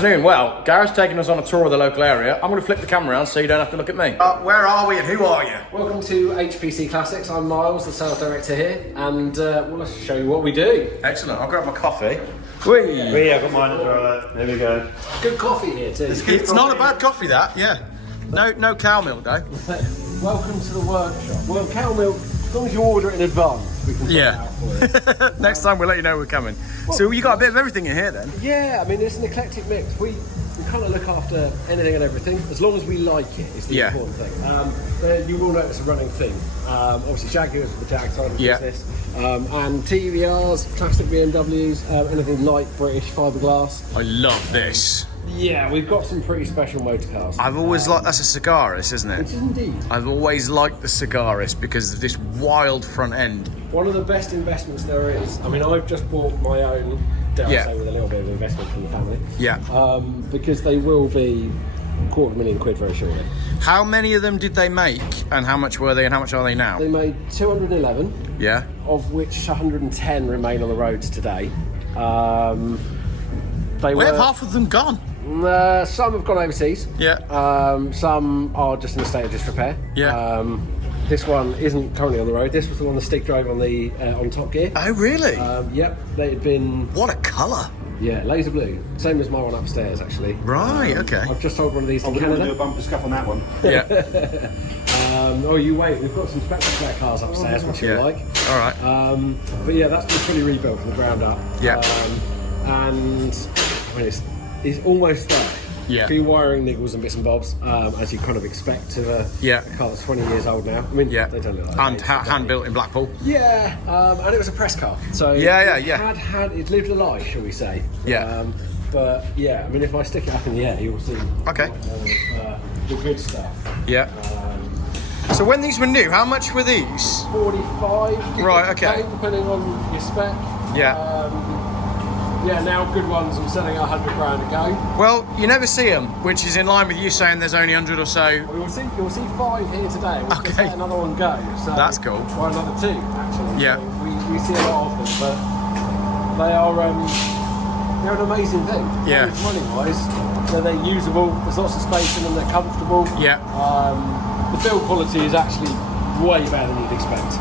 afternoon. Well, Gareth's taking us on a tour of the local area. I'm going to flip the camera around so you don't have to look at me. Where are we and who are you? Welcome to HPC Classics. I'm Miles, the sales director here, and we'll show you what we do. Excellent. I'll grab my coffee. I've got mine as well. There we go. Good coffee here too. It's not a bad coffee, that. Yeah. No cow milk though. Welcome to the workshop. Well, cow milk, as long as you order it in advance, we can sort it out for you. Next time we'll let you know we're coming. Well, so you got a bit of everything in here then? Yeah, I mean it's an eclectic mix. We kind of look after anything and everything, as long as we like it is the important thing. You will notice a running theme. Obviously Jaguars for the Jag side of the business. And TVRs, classic BMWs, anything light British fiberglass. I love this. Yeah, we've got some pretty special motor cars. I've always liked, that's a Cigaris, isn't it? It is indeed. I've always liked the Cigaris because of this wild front end. One of the best investments there is. I mean, I've just bought my own, dare I say, with a little bit of investment from the family. Yeah. Because they will be £250,000 very shortly. How many of them did they make, and how much were they, and how much are they now? They made 211. Yeah. Of which 110 remain on the roads today. Where have half of them gone? Some have gone overseas. Yeah. Some are just in a state of disrepair. Yeah. This one isn't currently on the road. This was the one the stick drove on the on Top Gear. Oh really? Yep. They had been. What a colour! Yeah, laser blue. Same as my one upstairs, actually. Right. Okay. I've just sold one of these to Canada. Canada. Do a bumper scuff on that one. Yeah. Oh, you wait. We've got some spectacular cars upstairs, which you like. All right. But yeah, that's been fully rebuilt from the ground up. Yeah. And I mean, it's almost there. Yeah. A few wiring niggles and bits and bobs, as you kind of expect to a car that's 20 years old now. I mean, they don't look like and hand built in Blackpool. Yeah, and it was a press car, so it lived a life, shall we say? Yeah. But yeah, I mean, if I stick it up in the air, you'll see. Okay. The good stuff. Yeah. So when these were new, how much were these? 45. Right. Okay. Depending on your spec. Yeah. Yeah, now good ones I'm selling at $100,000 a go. Well, you never see them, which is in line with you saying there's only 100 or so. Well, you'll see 5 here today. We'll just let another one go. So that's cool. Or another 2, actually. Yeah. So we see a lot of them, but they are they're an amazing thing. Yeah. Money-wise, they're usable. There's lots of space in them. They're comfortable. Yeah. The build quality is actually way better than you'd expect.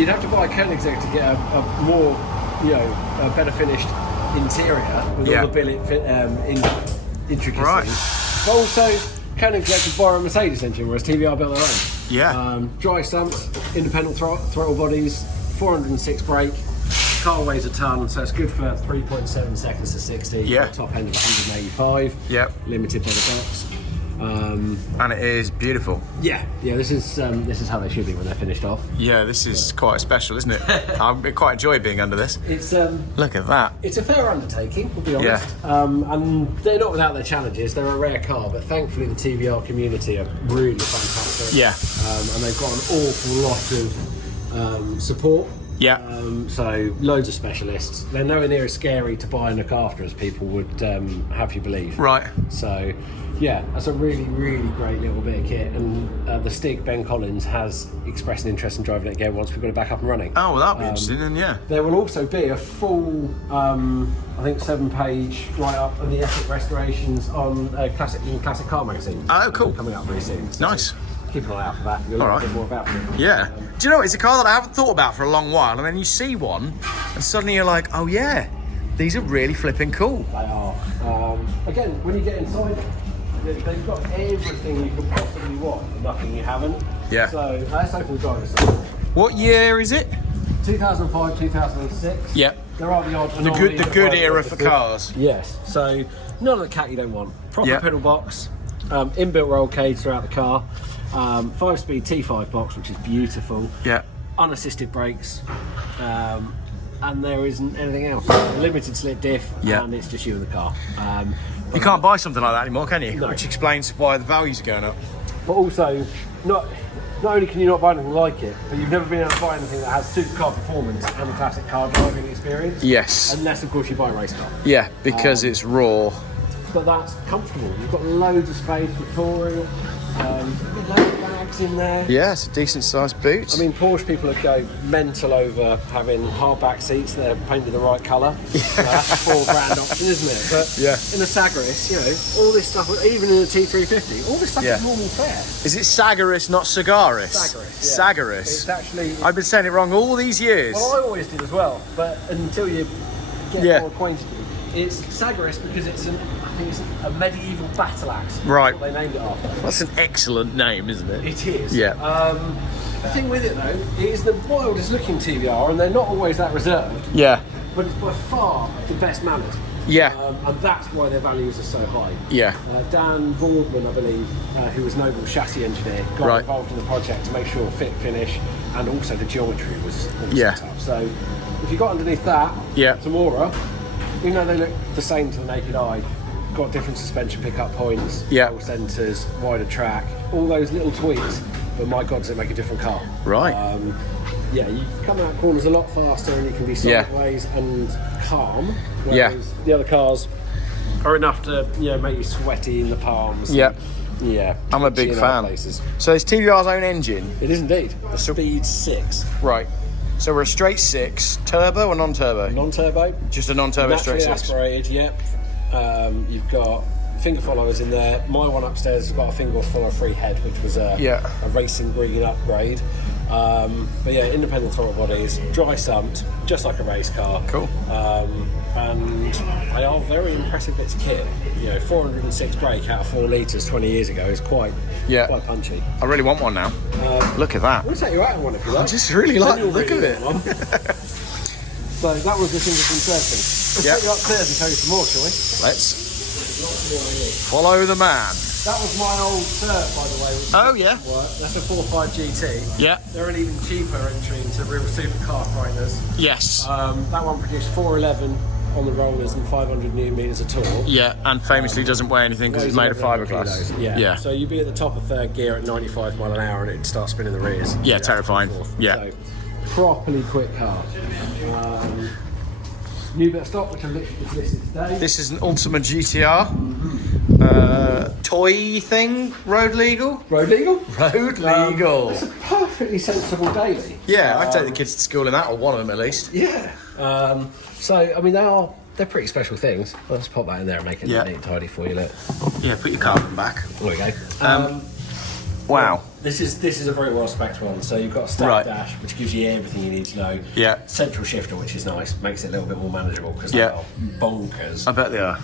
You'd have to buy a Koenigsegg to get a more a better finished interior with all the billet intricacies. Right. But also, Koenigsegg could borrow a Mercedes engine, whereas TVR built their own. Yeah. Dry stumps, independent throttle bodies, 406 brake. Car weighs a ton, so it's good for 3.7 seconds to 60. Yeah. Top end of 185. Yep. Limited by the box. And it is beautiful. Yeah, this is how they should be when they're finished off. Yeah, this is quite special, isn't it? I quite enjoy being under this. It's look at that. It's a fair undertaking, we'll be honest. Yeah. And they're not without their challenges. They're a rare car, but thankfully the TVR community are really fantastic. Yeah. And they've got an awful lot of support. Yeah. So loads of specialists. They're nowhere near as scary to buy and look after as people would have you believe. Right. So yeah, that's a really, really great little bit of kit, and the Stig, Ben Collins, has expressed an interest in driving it again once we've got it back up and running. Oh, well, that'll be interesting then, yeah. There will also be a full, I think 7-page write-up of the Epic restorations on Classic Car magazine. Oh, cool. Coming up very soon. So nice. Keep an eye out for that. You'll learn a bit more about it. Yeah. Do you know, it's a car that I haven't thought about for a long while, and then you see one, and suddenly you're like, oh yeah, these are really flipping cool. They are. Again, when you get inside it, they've got everything you could possibly want, and nothing you haven't. Yeah. So let's open the driver's side. What year is it? 2005, 2006. Yep. There are the odd. The good era for cars. Yes. So none of the cat you don't want. Proper pedal box, inbuilt roll cage throughout the car, 5-speed T5 box, which is beautiful. Yeah. Unassisted brakes. And there isn't anything else. Limited slip diff, and it's just you and the car. You can't buy something like that anymore, can you? No. Which explains why the values are going up. But also, not only can you not buy anything like it, but you've never been able to buy anything that has supercar performance and a classic car driving experience. Yes. Unless, of course, you buy a race car. Yeah, because it's raw. But that's comfortable. You've got loads of space for touring. Bags in there. Yeah, it's a decent sized boot. I mean, Porsche people would go mental over having hardback seats. They're painted the right colour. That's a £4,000 option, isn't it? But in the Sagaris, all this stuff, even in the T350, all this stuff is normal fare. Is it Sagaris, not Sagaris? Sagaris. Sagaris. It's actually. I've been saying it wrong all these years. Well, I always did as well, but until you get more acquainted with it, it's Sagaris because it's a medieval battle axe. Right. That's what they named it after. That's an excellent name, isn't it? It is. Yeah. The thing with it though, it is the wildest looking TVR, and they're not always that reserved. Yeah. But it's by far the best mannered. Yeah. And that's why their values are so high. Yeah. Dan Vaughan, I believe, who was Noble's chassis engineer, got involved in the project to make sure fit, finish, and also the geometry was all set up. So if you got underneath that, Tamora, even though they look the same to the naked eye, got different suspension pickup points, dual centres, wider track, all those little tweaks, but my God, does it make a different car. Right. You come out corners a lot faster and you can be sideways and calm, whereas the other cars are enough to make you sweaty in the palms. Yeah. Yeah. I'm a big fan. So it's TVR's own engine? It is indeed. The Speed 6. Right. So we're a straight 6, turbo or non-turbo? Non-turbo. Just a non-turbo straight 6. Aspirated, you've got finger followers in there. My one upstairs has got a finger follower free head, which was a racing green upgrade. But independent throttle bodies, dry sumped, just like a race car. Cool. And they are very impressive bits of kit. 406 brake out of 4 litres 20 years ago is quite punchy. I really want one now. Look at that. I'll take you out on one if you like. I just really like the look of it. So that was the thing that's interesting. Let's take you upstairs and tell you some more, shall we? Let's follow the man. That was my old Turf, by the way. Oh, yeah. That's a 4.5 GT. Yeah. They're an even cheaper entry into real supercar fighters. Yes. That one produced 411 on the rollers and 500 newton meters of torque. Yeah, and famously doesn't weigh anything because it's made of fiberglass. Yeah. So you'd be at the top of third gear at 95 mile an hour and it'd start spinning the rears. Yeah, terrifying. Yeah. So, properly quick car. New bit of stock, which I've literally just listed today. This is an Ultima GTR. Toy thing, road legal? Road legal? Road legal. It's a perfectly sensible daily. Yeah, I'd take the kids to school in that, or one of them at least. Yeah. So, I mean, they're pretty special things. I'll just pop that in there and make it neat and tidy for you, look. Yeah, put your carbon back. There we go. Wow. This is a very well spec'd one. So you've got a stack dash, which gives you everything you need to know. Yeah. Central shifter, which is nice, makes it a little bit more manageable because they are bonkers. I bet they are.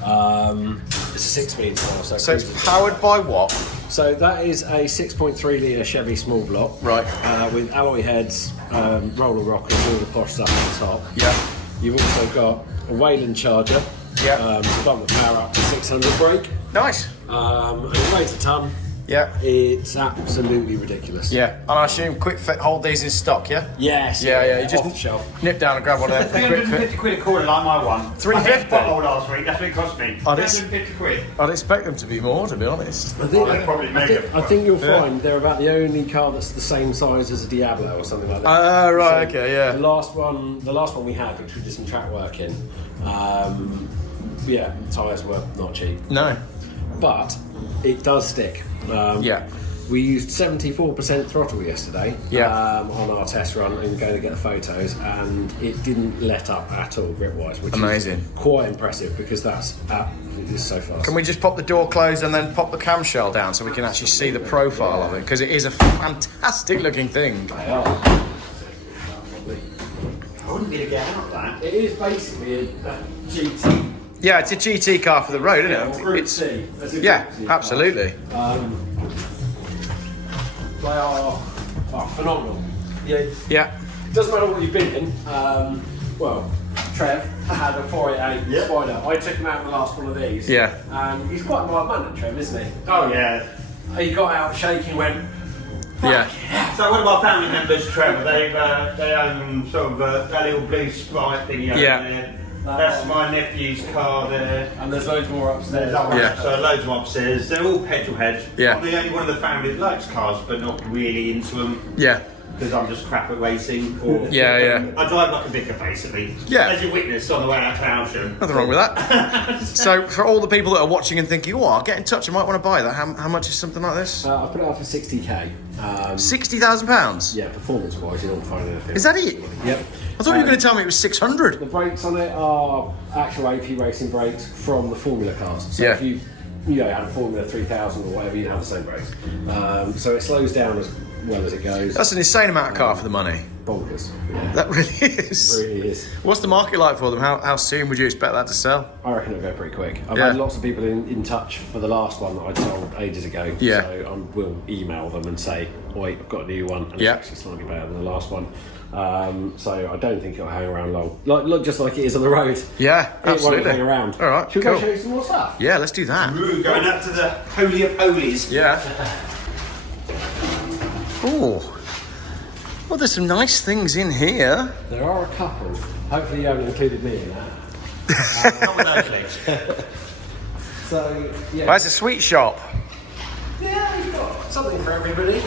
It's a 6-speed now. So it's powered by what? So that is a 6.3 litre Chevy small block. Right. With alloy heads, roller rockers, all the posh stuff on the top. Yeah. You've also got a Wayland charger. Yeah. To bump the power up to 600 brake. Nice. And it weighs a ton. Yeah. It's absolutely ridiculous. Yeah. And I assume quick fit hold these in stock, yeah? Yes. Yeah. You just off the shelf. nip down and grab one of them. 350 quid a quarter like my one. 350? I hit last week, that's what it cost me. 350 quid. I'd expect them to be more, to be honest. I think you'll find they're about the only car that's the same size as a Diablo or something like that. Right, so okay, yeah. The last one we had, which we did some track work in, tyres were not cheap. No. But it does stick. We used 74% throttle yesterday on our test run and going to get the photos, and it didn't let up at all grip-wise, which amazing. is quite impressive because it is so fast. Can we just pop the door closed and then pop the camshell down so we can actually see the profile of it? Because it is a fantastic looking thing. They are. I wouldn't be able to get out of that. It is basically a GT. Yeah, it's a GT car for the road, isn't it? Group C. Absolutely. They are phenomenal. Yeah. It doesn't matter what you've been in. Trev had a 488 Spider. I took him out in the last one of these. Yeah. And he's quite a mild-mannered, Trev, isn't he? Oh, yeah. He got out shaking, went. Yeah. So one of our family members, Trevor, they own sort of that little blue Sprite thing. There. That's my nephew's car there. And there's loads more upstairs. So loads more upstairs. They're all petrol heads. Yeah. I'm the only one of the family that likes cars, but not really into them. Yeah. because I'm just crap at racing. Or Yeah. I drive like a vicar, basically. Yeah. As you witnessed on the way out of Townshend. Nothing wrong with that. So for all the people that are watching and thinking, oh, I'll get in touch, I might want to buy that. How much is something like this? I put it up for 60k. £60,000? Yeah, performance-wise, you don't find anything. Is that it? Yep. I thought you were going to tell me it was 600. The brakes on it are actual AP racing brakes from the Formula cars. So if you had a Formula 3000 or whatever, you'd have the same brakes. So it slows down as well as it goes. That's an insane amount of car for the money. Bonkers. Yeah. That really is. It really is. What's the market like for them? How soon would you expect that to sell? I reckon it'll go pretty quick. I've had lots of people in touch for the last one that I sold ages ago. Yeah. So I will email them and say, wait, I've got a new one. And it's actually slightly better than the last one. So I don't think it'll hang around long. Look, just like it is on the road. Yeah, absolutely. It won't hang around. All right, Should we cool. go show you some more stuff? Yeah, let's do that. Ooh, going up to the Holy of Holies. Yeah. Oh. Well, there's some nice things in here. There are a couple. Hopefully you haven't included me in that. Not with those legs. So, yeah. Well, it's a sweet shop. Yeah, we've got something for everybody.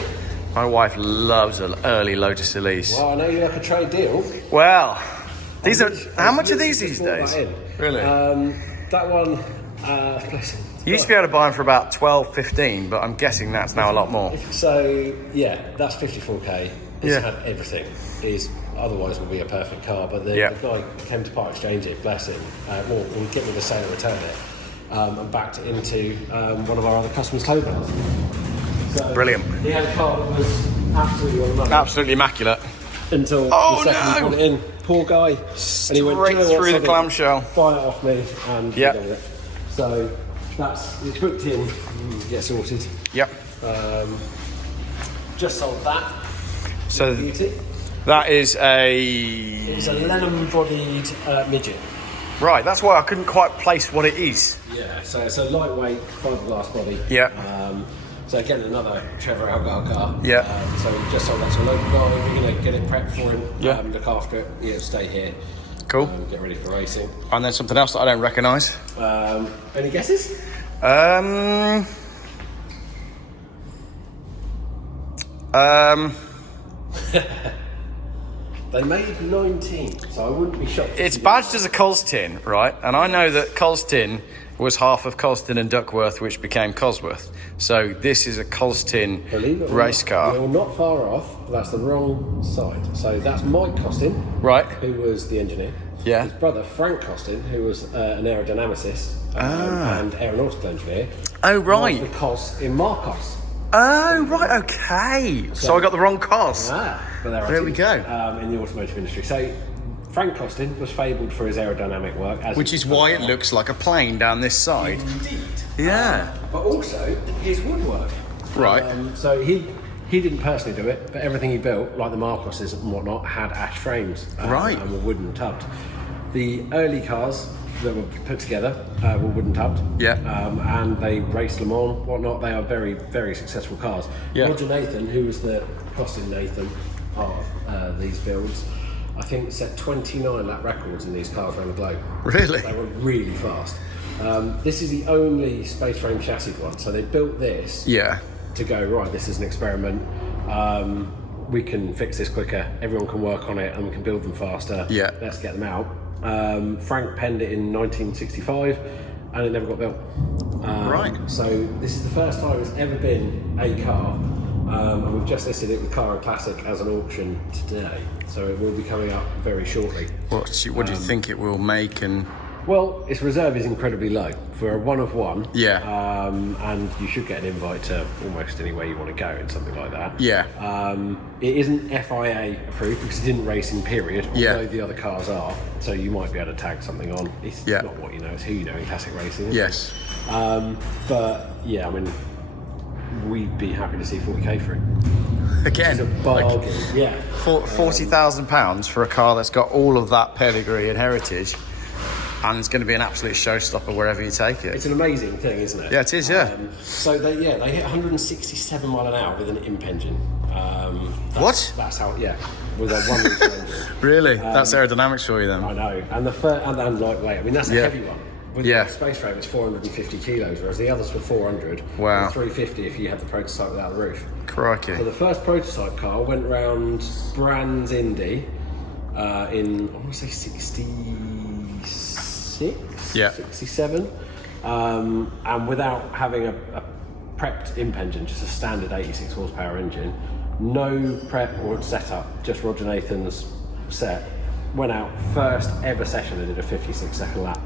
My wife loves an early Lotus Elise. Well, I know you like a trade deal. Well, these are... How much are these days? Really? That one, bless him. You used to be able to buy them for about 12, 15, but I'm guessing that's now a lot more. So, yeah, that's 54k. It's Yeah. had everything. Otherwise would be a perfect car, but the guy who came to part exchange it, bless him, we'll get rid of the sale and return it, and backed it into one of our other customers' tow vans. So Brilliant. He had a car that was absolutely on the money. Absolutely immaculate. Until Oh, the second no! he put it in. Poor guy. Straight and he went, "Do you know what, through the Sonny? clamshell. Buy it off me and Yep. get it." So it's booked in, get sorted. Yep. Just sold that. So Beauty. that is It's a Lenham-bodied midget. Right, that's why I couldn't quite place what it is. Yeah, so it's a lightweight fiberglass body. Yeah. So again, another Trevor Algar car. Yeah. So we just sold that to a local guy. We're going to get it prepped for him. Yeah. Look after it. Yeah, stay here. Cool. Get ready for racing. And then something else that I don't recognise. Any guesses? They made 19, so I wouldn't be shocked. It's badged as a Cols tin, right? And I know that Cols tin was half of Colston and Duckworth, which became Cosworth. So this is a Cols tin race car. You're not far off. That's the wrong side. So that's Mike Costin, Right. who was the engineer. Yeah. His brother Frank Costin, who was an aerodynamicist and aeronautical engineer. Oh, right. Was the Cos in Marcos. Oh, right, okay. So I got the wrong Cos. But There we go. In the automotive industry. So Frank Costin was fabled for his aerodynamic work. Which is why it looks like a plane down this side. Indeed. Yeah. But also his woodwork. Right. So he didn't personally do it, but everything he built, like the Marcoses and whatnot, had ash frames. Right. And were wooden tubbed. The early cars that were put together were wooden tubbed. Yeah. And they raced Le Mans, whatnot. They are very, very successful cars. Yeah. Roger Nathan, who was the Costin Nathan part of these builds, I think set 29 lap records in these cars around the globe. Really? They were really fast. This is the only space frame chassis one. So they built this Yeah. to go, right, this is an experiment. We can fix this quicker. Everyone can work on it and we can build them faster. Yeah. Let's get them out. Frank penned it in 1965 and it never got built. Right. So this is the first time it's ever been a car. And we've just listed it with Car and Classic as an auction today. So it will be coming up very shortly. What do you think it will make? And Well, its reserve is incredibly low for a one of one. Yeah. And you should get an invite to almost anywhere you want to go in something like that. Yeah. It isn't FIA approved because it didn't race in period, although Yeah. the other cars are. So you might be able to tag something on. It's Yeah. not what you know, it's who you know in classic racing. yes. But yeah, I mean, we'd be happy to see 40k for it. Again, It's a bargain. Yeah. £40,000 for a car that's got all of that pedigree and heritage, and it's going to be an absolute showstopper wherever you take it. It's an amazing thing, isn't it? Yeah, it is, yeah. So they hit 167 mile an hour with an imp engine. What? That's how, with a 1 litre engine. Really? That's aerodynamics for you then? I know, and and lightweight. I mean, that's a Yeah. heavy one. With Yeah. the space frame, it's 450 kilos, whereas the others were 400. Wow. And 350 if you had the prototype without the roof. Crikey. So the first prototype car went round Brands Indy in, I want to say 66, Yeah. 67, and without having a prepped imp engine, just a standard 86 horsepower engine, no prep or setup, just Roger Nathan's set, went out first ever session and did a 56-second lap,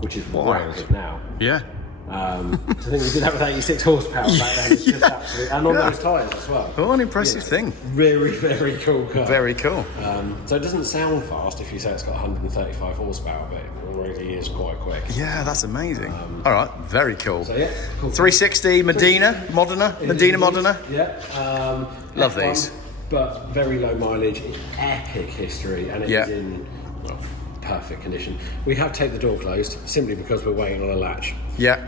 which is what I did now. Yeah. To think we did that with 86 horsepower back then, it's just absolutely, and on those tyres as well. Oh, an impressive thing. Very, very cool car. Very cool. So it doesn't sound fast if you say it's got 135 horsepower, but it really is quite quick. Yeah, that's amazing. All right, very cool. So yeah, cool. 360 Modena. Yeah. Love F1, these. but very low mileage, epic history, and it is in perfect condition. We have taped the door closed simply because we're waiting on a latch. Yeah.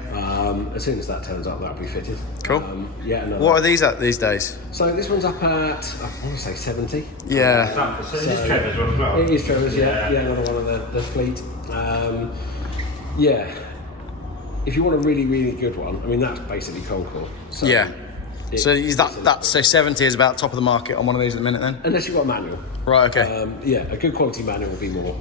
As soon as that turns up, that'll be fitted. Cool. What are these at these days? So this one's up at, I want to say 70. Yeah. So it is Trevor's one as well. It is Trevor's, yeah, another one of the fleet. If you want a really, really good one, I mean, that's basically cold core. So Yeah. So is that so 70 is about top of the market on one of these at the minute then? Unless you've got a manual. Right, okay. A good quality manual will be more.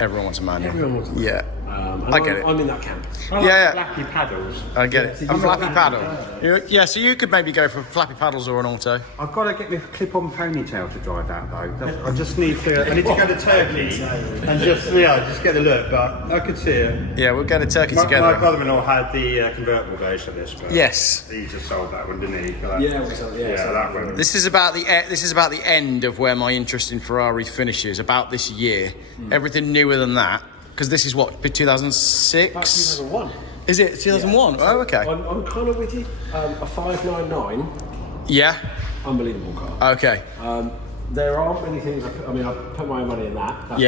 Everyone wants a manual. Everyone wants a manual. Yeah. I get it. I'm in that camp. Flappy paddles. I get it. A flappy paddle. Yeah, so you could maybe go for flappy paddles or an auto. I've got to get my clip-on ponytail to drive that though. I just need to. I need to go to Turkey and just get the look. But I could see it. Yeah, we'll go to Turkey together. My brother-in-law had the convertible version of this. But Yes. He just sold that one, didn't he? So that one. This is about the end of where my interest in Ferrari finishes. About this year, everything newer than that. Because this is what, 2006? About 2001. Is it 2001? Yeah. Oh, okay. I'm kind of with you. A 599, Yeah. unbelievable car. Okay. There aren't many things. I put my own money in that. That's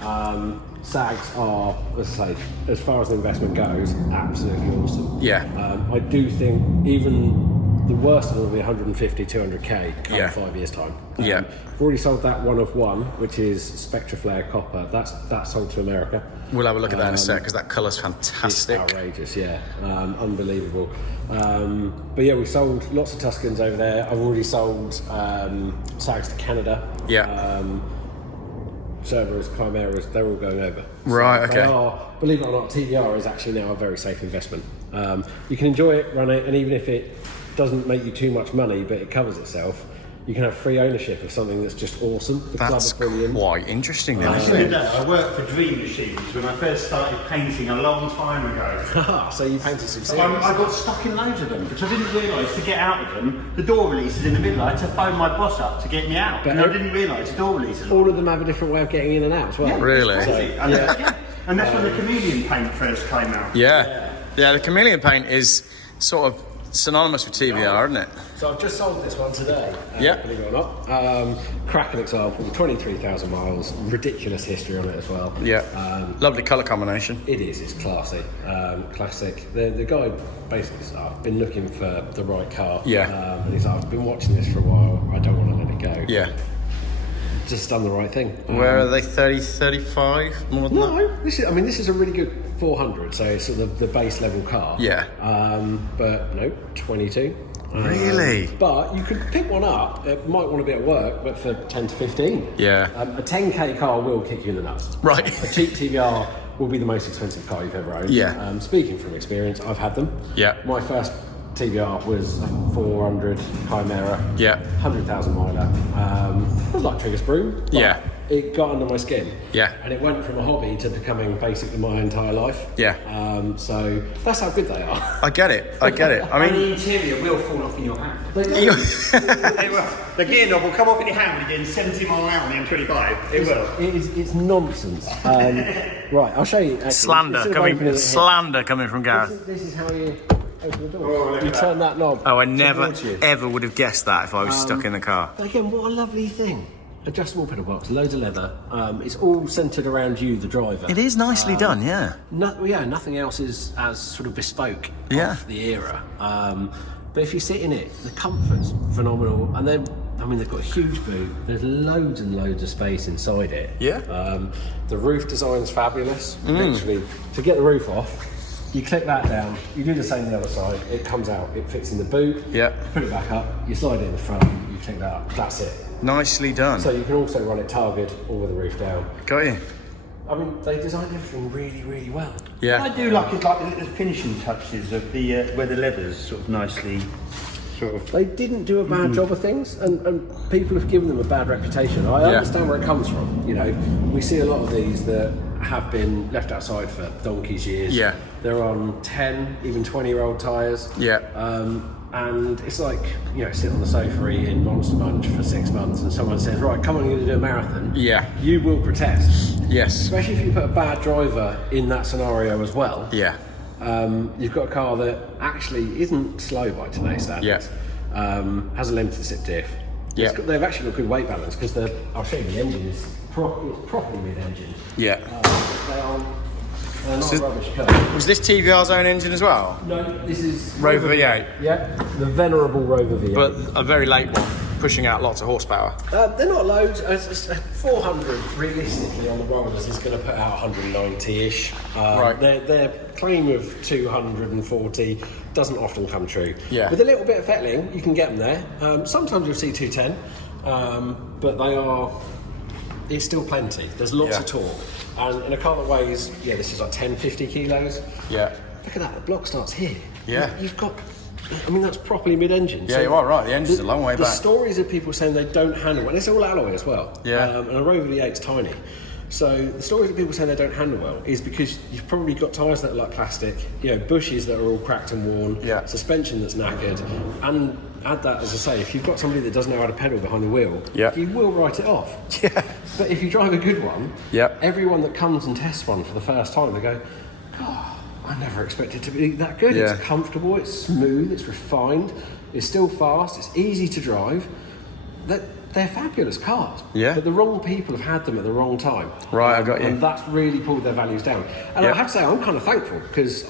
fine. Sags are, as I say, as far as the investment goes, absolutely awesome. Yeah. I do think even the worst of them will be 150, 200k come 5 years time. Yeah. I've already sold that one of one, which is Spectra Flare Copper. That's sold to America. We'll have a look at that in a sec because that colour's fantastic. It's outrageous, yeah. Unbelievable. But yeah, we sold lots of Tuscans over there. I've already sold Sags to Canada. Yeah. Cerberus, Chimeras, they're all going over. Right, okay. They are, believe it or not, TVR is actually now a very safe investment. You can enjoy it, run it, and even if it doesn't make you too much money, but it covers itself, you can have free ownership of something that's just awesome. The club That's is brilliant. quite interesting then, I isn't it? worked for Dream Machines when I first started painting a long time ago. So you painted some series. I got stuck in loads of them because I didn't realise to get out of them, the door releases in the middle. I had to phone my boss up to get me out, and I didn't realise the door releases. All of them have a different way of getting in and out as well. Yeah, Really? it's crazy. And that's when the chameleon paint first came out. Yeah. The chameleon paint is sort of synonymous with TVR, isn't it? So I've just sold this one today. Yeah. Believe it or not. Cracking example, 23,000 miles, ridiculous history on it as well. Yeah. Lovely colour combination. It is, it's classy, classic. The guy basically said, I've been looking for the right car. Yeah. And he's like, I've been watching this for a while, I don't want to let it go. Yeah. Just done the right thing. Where are they? 30, 35? More than that? No, this is a really good 400, so it's sort of the base level car. Yeah. But no, 22. Really? But you could pick one up. It might want to be at work, but for 10 to 15. Yeah. A 10k car will kick you in the nuts. Right. A cheap TVR will be the most expensive car you've ever owned. Yeah. Speaking from experience, I've had them. Yeah. My first TVR was a 400 Chimera. Yeah. 100,000 miler. It was like trigger broom. Yeah. It got under my skin. Yeah. And it went from a hobby to becoming basically my entire life. Yeah. So that's how good they are. I get it. I And mean, the interior will fall off in your hand. They do. The gear knob will come off in your hand when you're doing 70 mile an hour on the M25. It will. It's nonsense. Right, I'll show you. Actually. slander coming from Gareth. This is how you open the door. You turn that knob. Oh, I never towards you. ever would have guessed that if I was stuck in the car. But again, what a lovely thing. Adjustable pedal box, loads of leather. It's all centred around you, the driver. It is nicely done, yeah. Nothing else is as sort of bespoke of the era. But if you sit in it, the comfort's phenomenal. And then, they've got a huge boot. There's loads and loads of space inside it. Yeah. The roof design's fabulous. Literally, to get the roof off, You click that down, you do the same the other side, it comes out, it fits in the boot, put it back up, you slide it in the front, you click that up, that's it. Nicely done. So you can also run it target or with the roof down. Got you. I mean, they designed everything really, really well. Yeah. I do like it, like the finishing touches of the where the leather's sort of nicely, sort of. They didn't do a bad job of things, and people have given them a bad reputation. I understand where it comes from. You know, we see a lot of these that have been left outside for donkey's years. Yeah. They're on 10, even 20-year-old tyres. Yeah. And it's like, you know, sit on the sofa eating Monster Munch for 6 months and someone says, right, come on, you're going to do a marathon. Yeah. You will protest. Yes. Especially if you put a bad driver in that scenario as well. Yeah. You've got a car that actually isn't slow by today's standards. Has a limited slip diff. Yeah. They've actually got good weight balance because I'll show you the engine is properly mid-engine. Yeah. They're not So- rubbish car. Was this TVR's own engine as well? No, this is Rover V8. Yeah, the venerable Rover V8. But a very late one, pushing out lots of horsepower. They're not loads. 400 realistically on the Rovers is going to put out 190-ish. Right. Their claim of 240 doesn't often come true. Yeah. With a little bit of fettling, you can get them there. Sometimes you'll see 210, but it's still plenty. There's lots of torque. And in a car that weighs, this is like 10-50 kilos. Yeah. Look at that, the block starts here. Yeah. You've got, I mean, that's properly mid-engine. Yeah, you are right. The engine's a long way The back. stories of people saying they don't handle well, it's all alloy as well. Yeah. And a Rover V8's tiny. So the stories of people saying they don't handle well is because you've probably got tyres that are like plastic, bushes that are all cracked and worn, suspension that's knackered, and add that, as I say, if you've got somebody that doesn't know how to pedal behind the wheel, you will write it off. Yeah. But if you drive a good one, Yep. everyone that comes and tests one for the first time, they go, oh, I never expected it to be that good. Yeah. It's comfortable, it's smooth, it's refined, it's still fast, it's easy to drive. They're fabulous cars. Yeah. But the wrong people have had them at the wrong time. Right, I got you. And that's really pulled their values down. And I have to say, I'm kind of thankful because,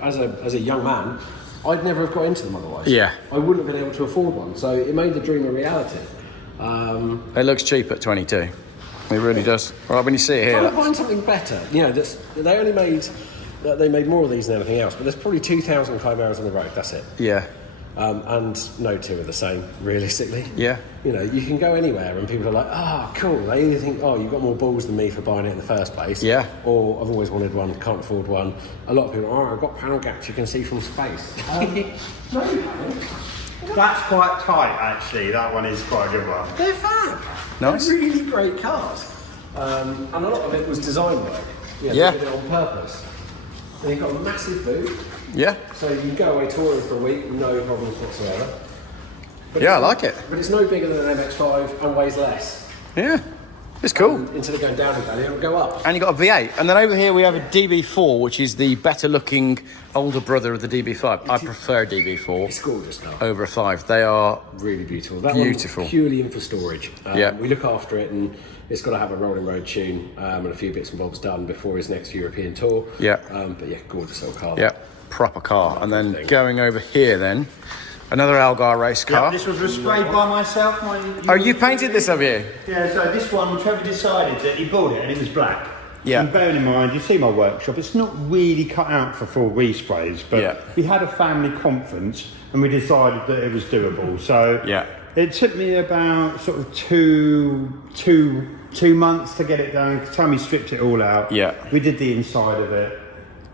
as a young man, I'd never have got into them otherwise. Yeah. I wouldn't have been able to afford one. So it made the dream a reality. It looks cheap at 22. It really does. Right, when you see it here. Trying to find something better. They made more of these than anything else, but there's probably 2,000 Chimeras on the road. That's it. Yeah. And no two are the same, realistically. Yeah. You can go anywhere and people are like, cool. They either think, you've got more balls than me for buying it in the first place. Yeah. Or I've always wanted one, can't afford one. A lot of people I've got panel gaps you can see from space. No, you haven't. That's quite tight, actually. That one is quite a good one. They're fab. Nice. They're really great cars. And a lot of it was design work. They did it on purpose. And you've got a massive boot. Yeah. So you can go away touring for a week, no problems whatsoever. But I like it. But it's no bigger than an MX-5 and weighs less. Yeah. It's cool. Instead of going down in value, it'll go up. And you got a V8. And then over here we have a DB4, which is the better looking older brother of the DB5. I prefer DB4. It's gorgeous now. Over a 5. They are Really beautiful. That beautiful. One's purely in for storage. Yeah. We look after it and it's got to have a rolling road tune and a few bits and bobs done before his next European tour. Yeah. But gorgeous old car. Yeah, proper car. And then going over here then, another Algar race car. This was sprayed by myself. You painted this, have you? Yeah, so this one, Trevor decided that he bought it and it was black. Yeah. And bearing in mind, you see my workshop, it's not really cut out for full resprays, but we had a family conference and we decided that it was doable. So it took me about sort of two months to get it done. Tommy stripped it all out. Yeah. We did the inside of it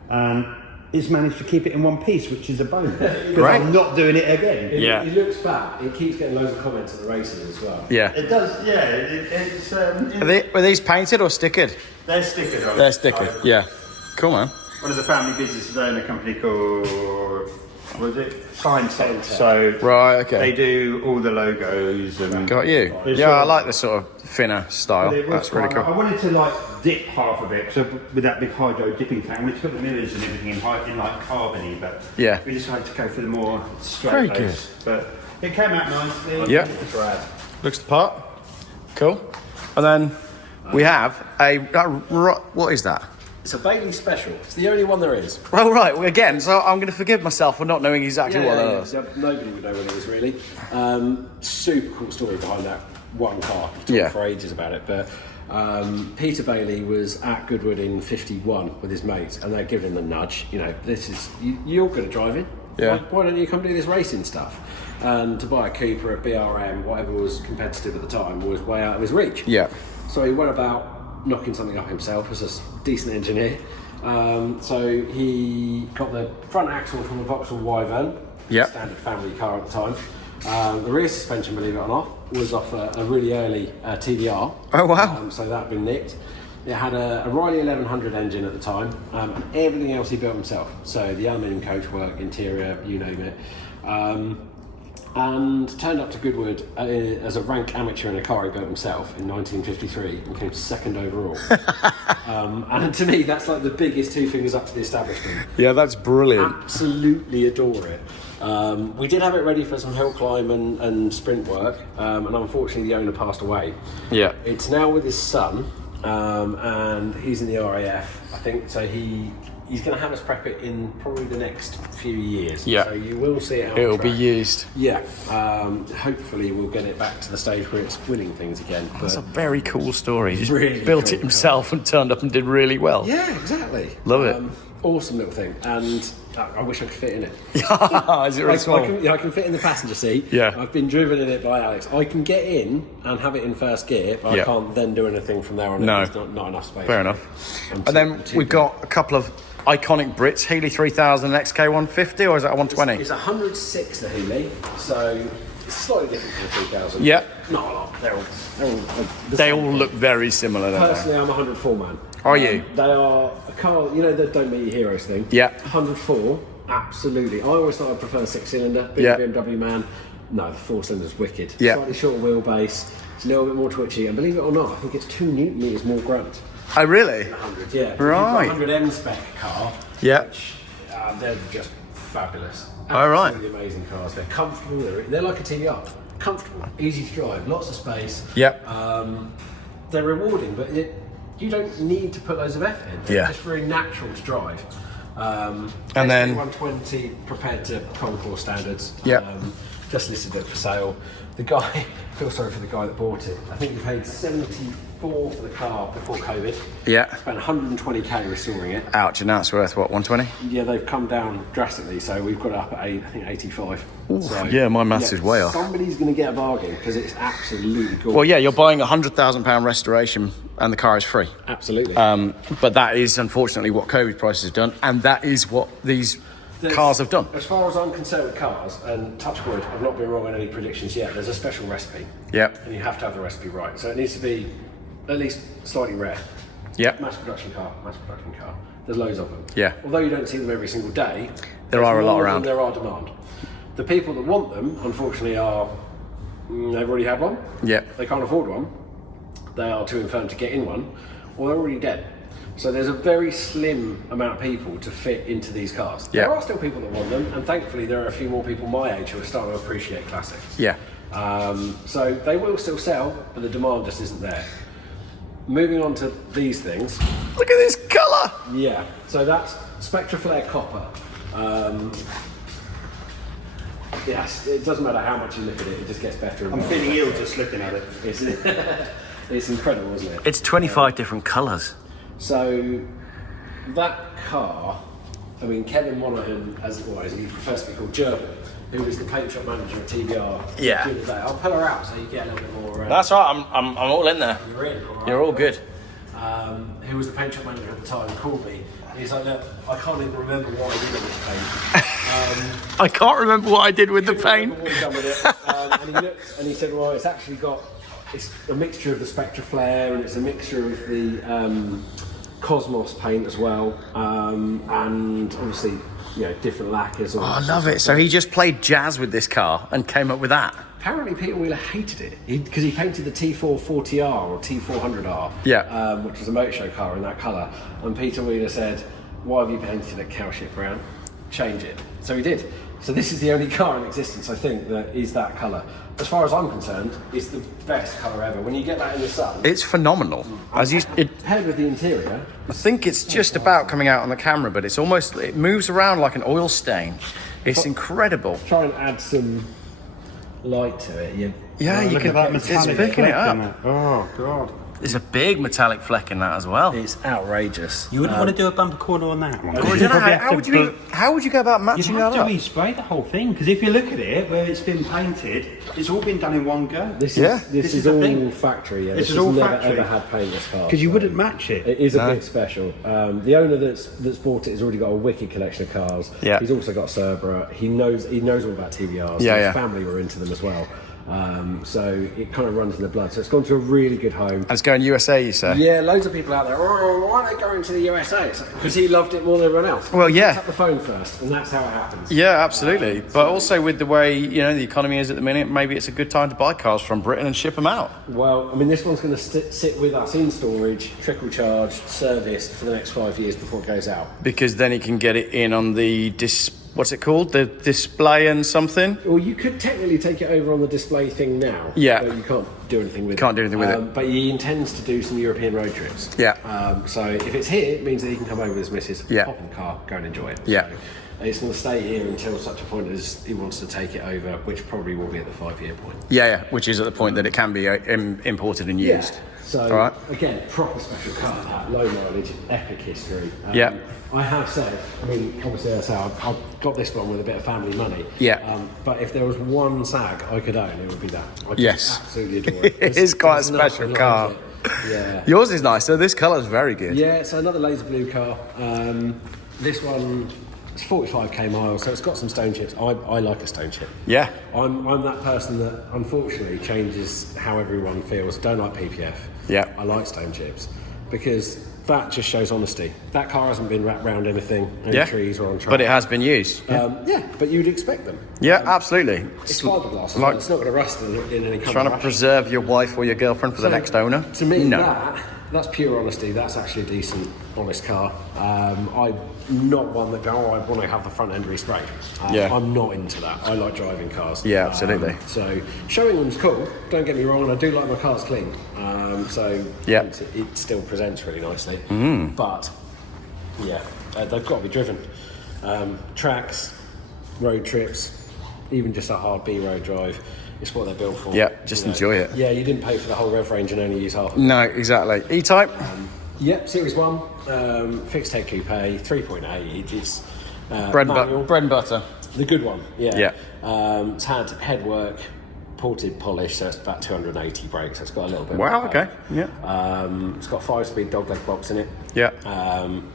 and it's managed to keep it in one piece, which is a bonus. Because I'm not doing it again. It looks fab. It keeps getting loads of comments at the races as well. Yeah. It does, yeah. Were these painted or stickered? They're stickered. They're stickered, yeah. Cool, man. One of the family businesses own a company called, what is it? Sign Set. So they do all the logos and got you. Yeah, I like the sort of thinner style. That's really cool. I wanted to dip half of it, so with that big hydro dipping tank, I wanted to put the mirrors and everything in carbony, but we decided to go for the more straight face. But it came out nicely. Yeah. Looks the part. Cool. And then we have what is that? It's a Bailey Special. It's the only one there is. Oh, right. Well, again, so I'm going to forgive myself for not knowing exactly what that is. Nobody would know what it is, really. Super cool story behind that one car. We've talked for ages about it, but Peter Bailey was at Goodwood in 51 with his mates, and they're giving him the nudge. You know, this is you're good at driving. Yeah. Why don't you come do this racing stuff? And to buy a Cooper, a BRM, whatever was competitive at the time, was way out of his reach. Yeah. So he went about knocking something up himself as a decent engineer. So he got the front axle from a Vauxhall Wyvern, standard family car at the time. The rear suspension, believe it or not, was off a really early TVR. Oh wow! So that had been nicked. It had a Riley 1100 engine at the time, and everything else he built himself. So the aluminium coachwork, interior, you name it. And turned up to Goodwood as a rank amateur in a car he built himself in 1953 and came second overall. And to me, that's like the biggest two fingers up to the establishment. Yeah, that's brilliant. Absolutely adore it. We did have it ready for some hill climb and sprint work, and unfortunately the owner passed away. Yeah. It's now with his son, and he's in the RAF, I think, so he's going to have us prep it in probably the next few years. Yeah. So you will see it out It'll on be track. used. Yeah. Hopefully we'll get it back to the stage where it's winning things again. That's a very cool story. He just Really built cool it himself and turned up and did really well. Yeah, exactly. Love it. Awesome little thing, and I wish I could fit in it. Is it really small? I can fit in the passenger seat. Yeah. I've been driven in it by Alex. I can get in and have it in first gear, but I can't then do anything from there on. No. There's not enough space. Fair enough. And then we've got a couple of iconic Brits, Healy 3000 and XK 150, or is that a 120? It's 106 the Healy, so it's slightly different from the 3000. Yeah. Not a lot. They all look very similar, don't Personally, I'm a 104 man. Are you? They are a car, you know, the Don't Meet Your Heroes thing? Yeah. 104, absolutely. I always thought I'd prefer a 6-cylinder, big BMW man. No, the 4-cylinder's wicked. Yeah. Slightly shorter wheelbase, it's a little bit more twitchy, and believe it or not, I think it's 2 Newton meters more grunt. Oh, really? 100, yeah. Right. You've got a 100M spec car, Yeah. which they're just fabulous. All right. Absolutely amazing cars. They're comfortable, they're like a TVR. Comfortable, easy to drive, lots of space. Yep. They're rewarding, but you don't need to put loads of effort in. They're just very natural to drive. And then 120 prepared to concourse standards. Yep. Just listed it for sale. The guy, I feel sorry for the guy that bought it. I think he paid 74 for the car before COVID. Yeah. Spent 120k restoring it. Ouch, and now it's worth what, 120? Yeah, they've come down drastically, so we've got it up at I think 85. So, yeah, my maths is way off. Somebody's going to get a bargain because it's absolutely cool. Well, yeah, you're buying a £100,000 restoration and the car is free. Absolutely. But that is unfortunately what COVID prices have done, and that is what these cars have done. As far as I'm concerned with cars, and touch wood, I've not been wrong on any predictions yet, there's a special recipe. Yep. And you have to have the recipe right. So it needs to be at least slightly rare. Yep. Mass production car. There's loads of them. Yeah. Although you don't see them every single day, There are a lot more around. than there are demand. The people that want them, unfortunately, are they've already had one. Yep. They can't afford one. They are too infirm to get in one, or they're already dead. So there's a very slim amount of people to fit into these cars. Yeah. There are still people that want them, and thankfully there are a few more people my age who are starting to appreciate classics. Yeah. So they will still sell, but the demand just isn't there. Moving on to these things. Look at this colour! Yeah, so that's Spectra Flare Copper. Yes, it doesn't matter how much you look at it, it just gets better and I'm better. feeling ill just looking at it. It's incredible, isn't it? It's 25 different colours. So that car, I mean, Kevin Monaghan, as he prefers to be called German, who was the paint shop manager at TVR. Yeah. The other day. I'll pull her out so you get a little bit more. That's right, I'm all in there. You're in. All right. You're all good. Who was the paint shop manager at the time? Called me. He's like, look, I can't even remember what I did with this paint. I can't remember what I did with the paint. What we've done with it. And he looked and he said, well, it's actually got, it's a mixture of the Spectra Flare and it's a mixture of the Cosmos paint as well, and obviously, you know, different lacquers. Oh, I love it. So he just played jazz with this car and came up with that. Apparently Peter Wheeler hated it because he painted the T440R or T400R, Yeah. Which was a motor show car in that colour. And Peter Wheeler said, "Why have you painted it cow shit brown? Change it." So he did. So this is the only car in existence, I think, that is that colour. As far as I'm concerned, it's the best colour ever. When you get that in the sun, It's phenomenal. paired with the interior. I think it's just about coming out on the camera, but it's almost, it moves around like an oil stain. It's incredible. Try and add some light to it. Yeah, you Look can. at that It's metallic picking it fleck in up. Oh god. There's a big metallic fleck in that as well. It's outrageous. You wouldn't want to do a bumper corner on that one. How would you go about matching You'd have that to up? respray the whole thing, because if you look at it, where it's been painted, it's all been done in one go. This is the all thing. factory. Yeah. This This is all never factory. ever had paint this car. Because you wouldn't match it. It is a bit special. The owner that's bought it has already got a wicked collection of cars. Yeah. He's also got Cerberus. He knows all about TVRs. Yeah, His family were into them as well. So it kind of runs in the blood. So it's gone to a really good home. And it's going USA, you say? Yeah, loads of people out there. Oh, why are they going to the USA? Because he loved it more than everyone else. Well, yeah. Pick up the phone first, and that's how it happens. Yeah, absolutely. But also with the way, the economy is at the minute, maybe it's a good time to buy cars from Britain and ship them out. Well, I mean, this one's going to sit with us in storage, trickle charge, service for the next 5 years before it goes out. Because then he can get it in on the what's it called? The display and something? Well, you could technically take it over on the display thing now. Yeah. But you can't do anything with it. Can't do anything with it. But he intends to do some European road trips. Yeah. So if it's here, it means that he can come over with his missus, Yeah. hop in the car, go and enjoy it. Yeah. So it's going to stay here until such a point as he wants to take it over, which probably will be at the 5-year point. Yeah, which is at the point that it can be imported and used. Yeah. So, All right. again, proper special car, that low mileage, epic history. Yeah. I have said, I mean, obviously that's how I've got this one with a bit of family money. Yeah. But if there was one SAG I could own, it would be that. I just Yes. absolutely adore it. It is quite a There's special nothing car. like it. Yeah. Yours is nice, so this colour is very good. Yeah, it's another laser blue car. This one, it's 45k miles, so it's got some stone chips. I like a stone chip. Yeah. I'm that person that unfortunately changes how everyone feels. Don't like PPF. Yeah. I like stone chips because that just shows honesty. That car hasn't been wrapped around anything, any trees or on track. But it has been used. Yeah, but you'd expect them. Yeah, absolutely. It's fiberglass. Like- It's not going to rust in any kind Trying of to rush. preserve your wife or your girlfriend for the next owner? To me, no. that's pure honesty. That's actually a decent, honest car. I'm not one that I want to have the front end resprayed. Yeah. I'm not into that. I like driving cars. Yeah, absolutely. So showing them's cool. Don't get me wrong, and I do like my cars clean. So Yeah. it still presents really nicely. But yeah, they've got to be driven. Tracks, road trips, even just a hard B road drive. It's what they're built for. Yeah, just enjoy it. Yeah, you didn't pay for the whole rev range and only use half of it. No, exactly. E-Type? Yep, Series 1, fixed head coupe, 3.8. It's bread manual. and butter. The good one, yeah. Yeah. It's had headwork, ported polish, so it's about 280 brakes. So it's got a little bit. Wow, of okay. Yeah. It's got 5-speed dogleg box in it. Yeah.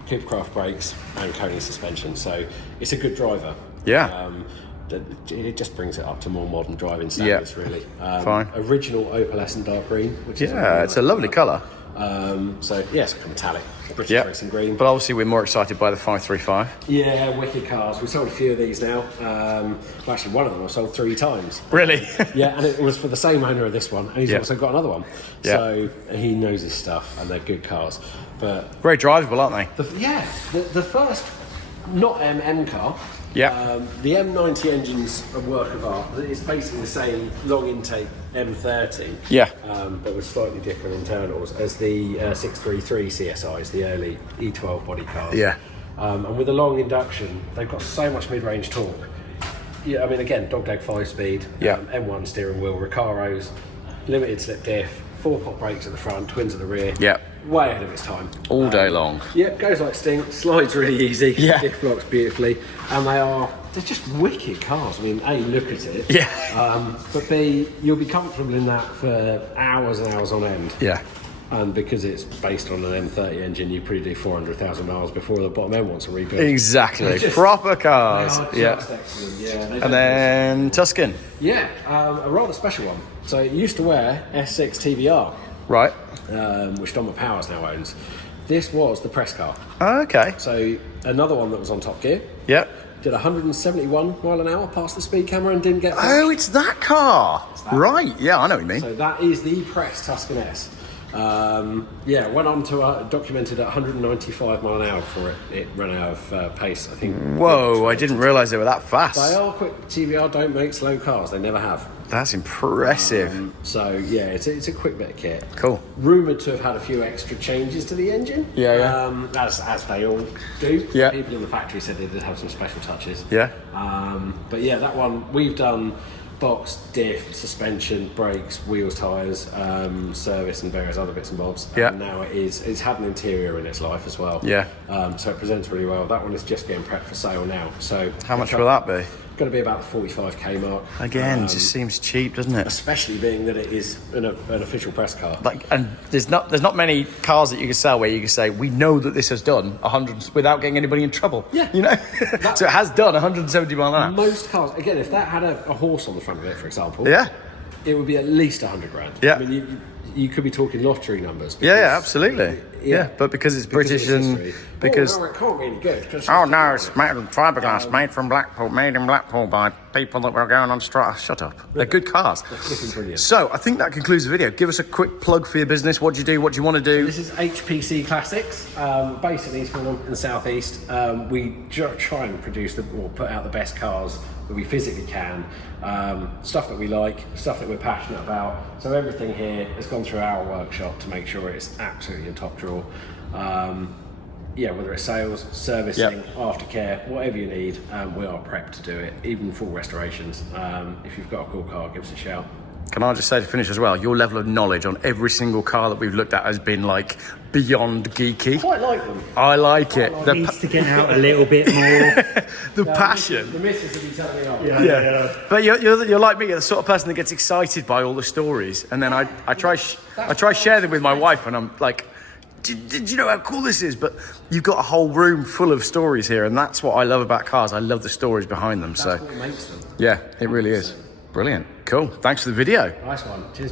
Coopercraft brakes and Coney suspension, so it's a good driver. Yeah. It just brings it up to more modern driving standards, really. Fine. Original opalescent dark green, which is Yeah, it's a lovely colour. So yeah, it's like a metallic British Yeah. racing green. But obviously we're more excited by the 535. Yeah, wicked cars. We sold a few of these now. Well, actually, one of them I sold 3 times. Really? Yeah, and it was for the same owner of this one, and he's Yeah. also got another one. Yeah. So he knows his stuff, and they're good cars. But Very drivable, aren't they? the first not M car. Yeah. The M90 engine's a work of art. It's basically the same long intake M30. Yeah. But with slightly different internals as the 633 CSIs, the early E12 body cars. Yeah. And with the long induction, they've got so much mid-range torque. Yeah, I mean, again, dogleg 5-speed, Yeah. M1 steering wheel, Recaros, limited slip diff, 4-pot brakes at the front, twins at the rear. Yeah. Way ahead of its time. All day long. Yep, goes like stink, slides really easy, Yeah. diff locks beautifully, and they're just wicked cars. I mean, A, look at it. Yeah. But B, you'll be comfortable in that for hours and hours on end. Yeah. And because it's based on an M30 engine, you probably do 400,000 miles before the bottom end wants a rebuild. Exactly. Just- Proper cars. They are just Yeah. excellent, yeah. they don't And then Tuscan. Yeah, a rather special one. So it used to wear S6 TVR, Right. which Dom Powers now owns. This was the press car. Okay. So another one that was on top gear. Yeah. Did 171 mile an hour past the speed camera and didn't get Oh, finished. it's that car. that. Right. Yeah, I know what you mean. So that is the press Tuscan S. Went on to documented at 195 mile an hour before it ran out of pace, I think. Whoa, I didn't realise they were that fast. They are quick. TVR don't make slow cars. They never have. That's impressive. So yeah, it's a quick bit of kit. Cool. Rumoured to have had a few extra changes to the engine. Yeah. As they all do. Yeah. People in the factory said they did have some special touches. Yeah. But yeah, that one we've done box, diff, suspension, brakes, wheels, tyres, service and various other bits and bobs. Yeah. And now it's had an interior in its life as well. Yeah. So it presents really well. That one is just getting prepped for sale now. So how much will that be? Going to be about the 45k mark. Again, just seems cheap, doesn't it? Especially being that it is an official press car. Like, and there's not many cars that you can sell where you can say we know that this has done 100 without getting anybody in trouble. Yeah, you know. So it has done 170 mile an hour. Most cars, again, if that had a horse on the front of it, for example, yeah, it would be at least 100 grand. Yeah, I mean, you could be talking lottery numbers. Yeah, absolutely. Yeah, but because it's British and because it can't be any good. Oh no, it's made of fiberglass, made from Blackpool, made in Blackpool by people that were going on strike. Shut up. They're good cars. They're flipping brilliant. So I think that concludes the video. Give us a quick plug for your business. What do you do? What do you want to do? This is HPC Classics, based in East Midlands in the southeast. We try and produce or put out the best cars that we physically can. Stuff that we like, stuff that we're passionate about. So everything here has gone through our workshop to make sure it's absolutely in top drawer. Yeah, whether it's sales, servicing, aftercare, whatever you need, we are prepped to do it, even full restorations. If you've got a cool car, give us a shout. Can I just say to finish as well, your level of knowledge on every single car that we've looked at has been like beyond geeky. I quite like them. I like it. It needs to get out a little bit more. The passion. The missus will be telling me off. Yeah. But you're like me, you're the sort of person that gets excited by all the stories, and then I try share them with my wife, and I'm like, did you know how cool this is? But you've got a whole room full of stories here, and that's what I love about cars. I love the stories behind them. That's what makes them. Yeah, it really is. Brilliant. Cool. Thanks for the video. Nice one. Cheers, Geoff.